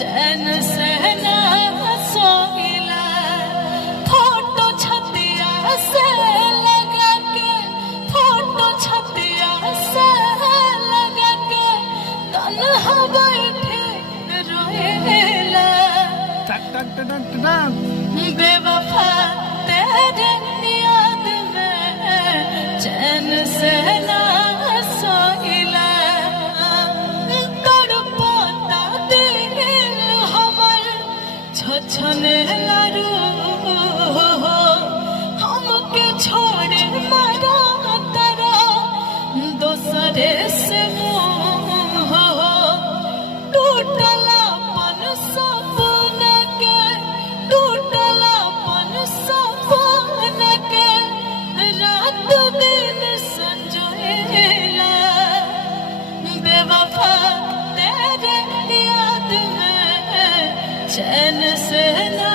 चैन से ना सोइला, फोटो छतिया से लगा के, फोटो छतिया से लगा के तन्हा बैठे रोएला। बेवफा तेरे याद में चैन से ना सोइला, तड़पता दिल हमर छछने लारू, हमके छोड़े मरा तारा दोसरे से मुँह, टूटला पन सपना के, टूटला पन सपना के रात दिन संजोएला। बेवफा तेरे याद में चैन से ना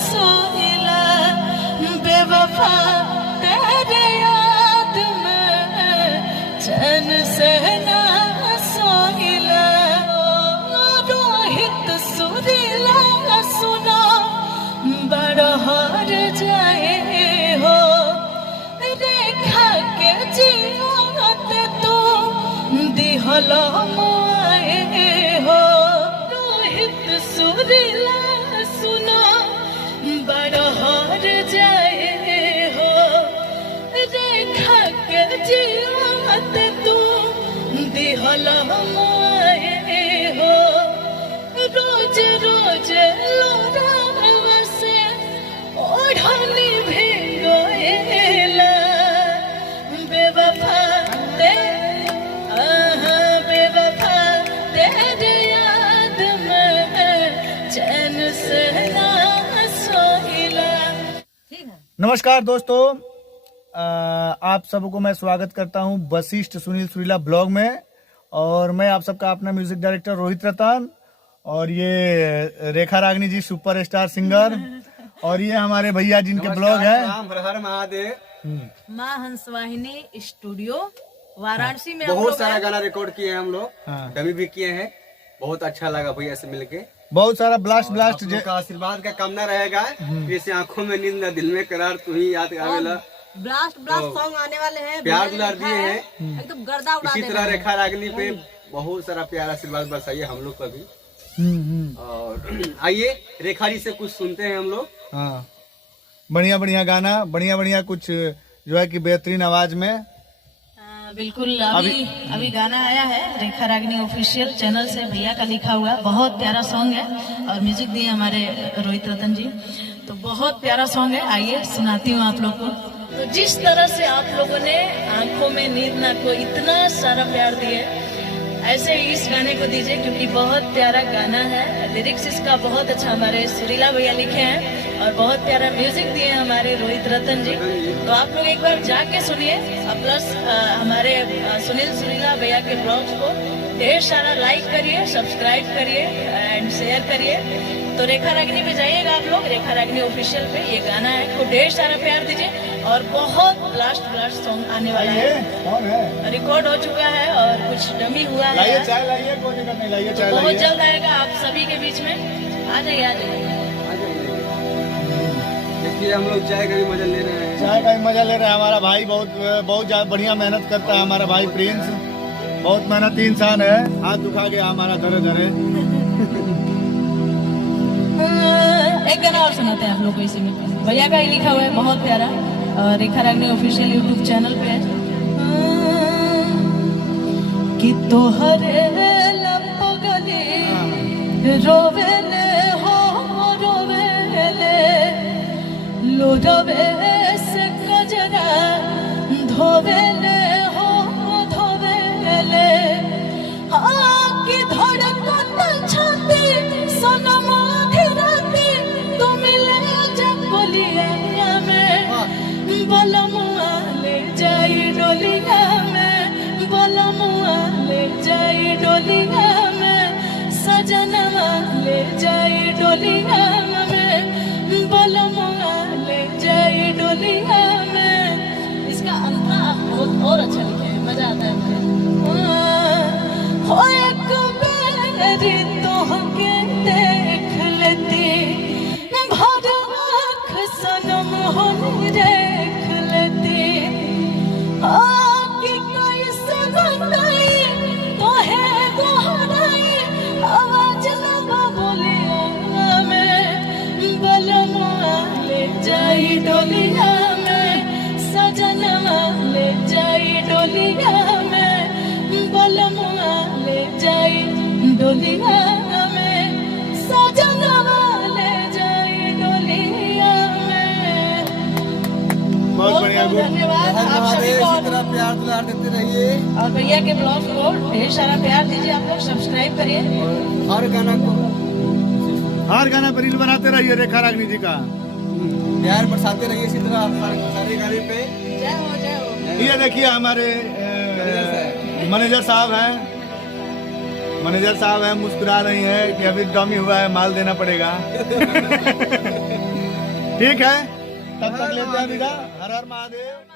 सोइला, बेवफा तेरे याद में चैन से ना सोइला। रोहित सुरीला सुना बड़ा हार जाए हो, रेखा के जीवत तू दिहल मुआए हो। रोहित सुरीला सुना बड़ा हार जाए हो, रेखा के जीवत तू दिहल मुआए हो। रोज रोज लोरावा से ओढ़नी भिगोएला। बेवफा बेवफा तेरे याद में चैन से ना सोइला। नमस्कार दोस्तों, आप सबको मैं स्वागत करता हूं वशिष्ठ सुनील सुरीला ब्लॉग में। और मैं आप सबका अपना म्यूजिक डायरेक्टर रोहित रतन, और ये रेखा रागनी जी सुपरस्टार सिंगर, और ये हमारे भैया जिनके ब्लॉग है हर हर महादेव। माँ हंसवाहिनी स्टूडियो वाराणसी में बहुत सारा गाना रिकॉर्ड किए हैं हम लोग, हाँ। डमी भी किए हैं। बहुत अच्छा लगा भैया से मिलके। बहुत सारा ब्लास्ट आप लोग का आशीर्वाद का कामना रहेगा। जैसे आंखों में नींद, दिल में करार, तू ही याद आवेला। ब्लास्ट सॉन्ग आने वाले हैं, प्यार दुलार दिए हैं, एकदम गर्दा उड़ा इसी तरह रेखा रागनी पे बहुत सारा प्यार आशीर्वाद बरसाइए हम लोग का भी। और आइए रेखा जी से कुछ सुनते हैं हम लोग। हाँ, बढ़िया बढ़िया गाना, बढ़िया बढ़िया कुछ जो है कि बेहतरीन आवाज में। बिल्कुल अभी गाना आया है रेखा रागनी ऑफिशियल चैनल से, भैया का लिखा हुआ बहुत प्यारा सॉन्ग है, और म्यूजिक दिए हमारे रोहित रतन जी। तो बहुत प्यारा सॉन्ग है, आइए सुनाती हूँ आप लोग को। तो जिस तरह से आप लोगों ने आंखों में नींद ना को इतना सारा प्यार दिए, ऐसे ही इस गाने को दीजिए, क्योंकि बहुत प्यारा गाना है। लिरिक्स इसका बहुत अच्छा हमारे सुरीला भैया लिखे हैं, और बहुत प्यारा म्यूजिक दिए हैं हमारे रोहित रतन जी। तो आप लोग एक बार जाके सुनिए, प्लस हमारे सुनील सुरीला भैया के ब्लॉग्स को ढेर सारा लाइक करिए, सब्सक्राइब करिए एंड शेयर करिए। तो रेखा रागनी पे जाइएगा आप लोग, रेखा रागनी ऑफिशियल पे ये गाना है, को ढेर सारा प्यार दीजिए। और बहुत ब्लास्ट सॉन्ग आने वाला है, रिकॉर्ड हो चुका है और कुछ डमी हुआ है, बहुत जल्द आएगा आप सभी के बीच में। आ जाइए, आ जाइए। देखिए हम लोग चाय का भी मजा ले रहे हैं, चाय का भी मजा ले रहे हैं। हमारा भाई बहुत ज्यादा बढ़िया मेहनत करता है, हमारा भाई प्रिंस बहुत मेहनती इंसान है। हाथ दुखा गया हमारा धरे धरे। एक गाना और सुनाते हैं आप लोग को इसी में, भैया का ही लिखा हुआ है, बहुत प्यारा, रेखा रागनी ऑफिशियल यूट्यूब चैनल पे है। कि तोहरे लपगली रोवेले हो रोवेले, लोडवे से कजरा धोवेले हो धोवेले। कि धड़कन छाती सनम आधी तू मिले जब बोलिया में, बलमुआ ले जाई डोलिया में, बलमुआ ले जाई डोलिया में, सजनवा ले जाई डोलिया में, बलमुआ ले जाई डोलिया में। इसका अंतरा बहुत और अच्छा लिखे है, मजा आता है मुझे। हो एक बेरी तो तोहके देख लेती भर आँख सनम हम देख लेती आपकी कैसे बंदाई तोहे दोहराई आवाज लगा बोलिया में बलमा ले जाई डोलिया में सजनवा ले जाई डोलिया में बलमा ले जाई डोलिया में सजनवा ले जाई डोलिया में। बहुत बढ़िया गुड। धन्यवाद आप सभी को इसी तरह प्यार दुलार देते रहिए और भैया के ब्लॉग को ढेर सारा प्यार दीजिए। आप लोग सब्सक्राइब करिए। हर गाना को हर गाना पर रील बनाते रहिए रेखा रागनी जी का। प्यार बरसाते रहिए इसी तरह सारे गाने पे। जय हो जय हो। ये देखिए हमारे मैनेजर साहब हैं। मैनेजर साहब हैं, मुस्कुरा रही हैं कि अभी डमी हुआ है, माल देना पड़ेगा। ठीक है, तब तक लेते हैं विदा। हर हर महादेव।